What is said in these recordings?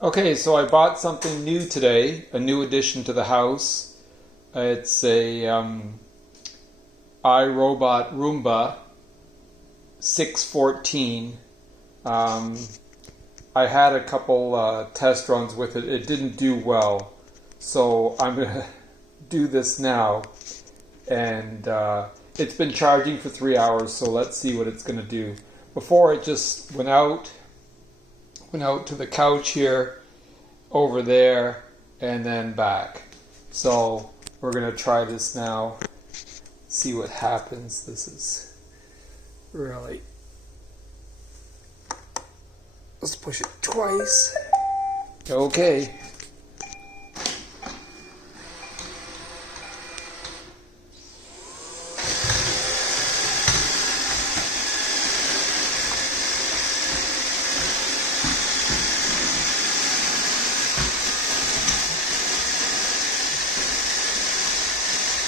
Okay, so I bought something new today, a new addition to the house. It's a iRobot Roomba 614. I had a couple test runs with it. It didn't do well, so I'm going to do this now. And it's been charging for 3 hours, so let's see what it's going to do. Before it just went out to the couch here, over there, and then back. So we're going to try this now, see what happens. This is really... Let's push it twice. Okay.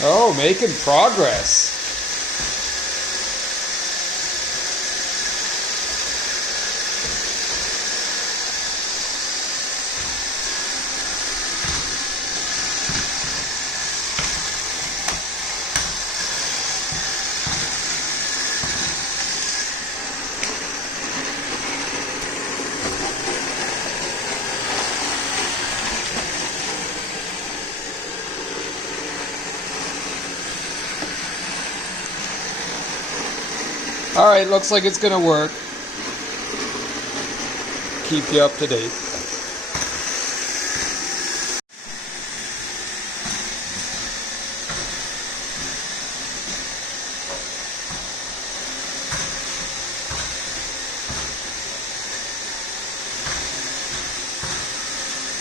Oh, making progress. Alright, looks like it's going to work. Keep you up to date.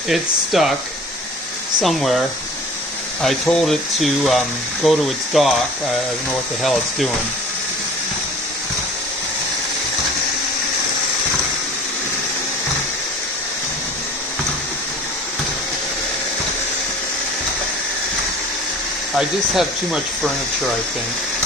It's stuck somewhere. I told it to go to its dock. I don't know what the hell it's doing. I just have too much furniture, I think.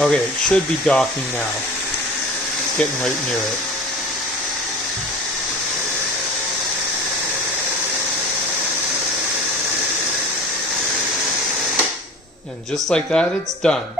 Okay, it should be docking now. It's getting right near it. And just like that, it's done.